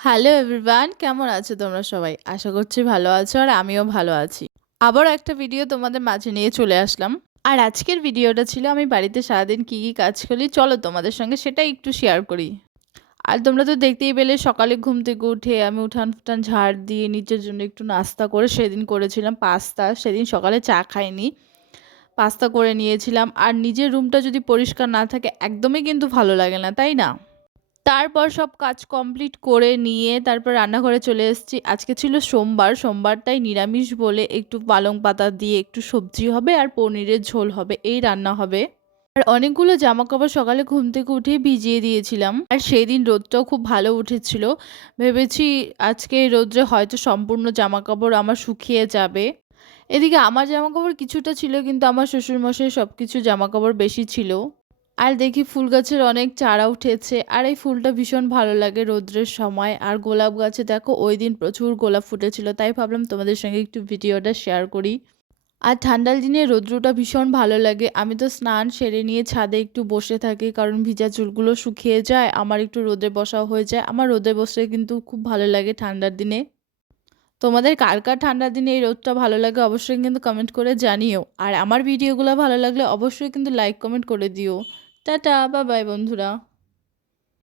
Hello everyone, কেমন আছো তোমরা সবাই? আশা করছি ভালো আছো আর আমিও ভালো আছি। আবারও একটা ভিডিও তোমাদের মাঝে নিয়ে চলে আসলাম। আর আজকের ভিডিওটা ছিল আমি বাড়িতে সারাদিন কি কাজ করি, চলো তোমাদের সঙ্গে সেটাই একটু শেয়ার করি। আর তোমরা তো দেখতেই পেলে সকালে ঘুম থেকে উঠে আমি উঠান ফুটান ঝাড় দিয়ে নিজের জন্য একটু নাস্তা করে সেদিন করেছিলাম পাস্তা। সেদিন সকালে চা খাইনি, পাস্তা করে নিয়েছিলাম। আর নিজের রুমটা যদি পরিষ্কার না থাকে একদমই কিন্তু ভালো লাগে না, তাই না? তারপর সব কাজ কমপ্লিট করে নিয়ে তারপর রান্নাঘরে চলে এসেছি। আজকে ছিল সোমবার, সোমবারটাই নিরামিষ বলে একটু পালং পাতা দিয়ে একটু সবজি হবে আর পনিরের ঝোল হবে, এই রান্না হবে। আর অনেকগুলো জামাকাপড় সকালে ঘুম থেকে উঠেই ভিজিয়ে দিয়েছিলাম। আর সেই দিন রোদটাও খুব ভালো উঠেছিল। ভেবেছি আজকে এই রোদ্রে হয়তো সম্পূর্ণ জামাকাপড় আমার শুকিয়ে যাবে। এদিকে আমার জামাকাপড় কিছুটা ছিল, কিন্তু আমার শ্বশুরমশাই সব কিছু জামাকাপড় বেশি ছিল। আর দেখি ফুল গাছের অনেক চারা উঠেছে আর এই ফুলটা ভীষণ ভালো লাগে রৌদ্রের সময়। আর গোলাপ গাছে দেখো ওই দিন প্রচুর গোলাপ ফুটেছিল, তাই ভাবলাম তোমাদের সঙ্গে একটু ভিডিওটা শেয়ার করি। আর ঠান্ডার দিনে রৌদ্রটা ভীষণ ভালো লাগে। আমি তো স্নান সেরে নিয়ে ছাদে একটু বসে থাকি, কারণ ভিজা চুলগুলো শুকিয়ে যায়, আমার একটু রোদে বসাও হয়ে যায়। আমার রোদে বসে কিন্তু খুব ভালো লাগে ঠান্ডার দিনে। তোমাদের কার কার ঠান্ডার দিনে এই রোদটা ভালো লাগে অবশ্যই কিন্তু কমেন্ট করে জানিও। আর আমার ভিডিওগুলো ভালো লাগলে অবশ্যই কিন্তু লাইক কমেন্ট করে দিও। টাটা, বাই বাই বন্ধুরা।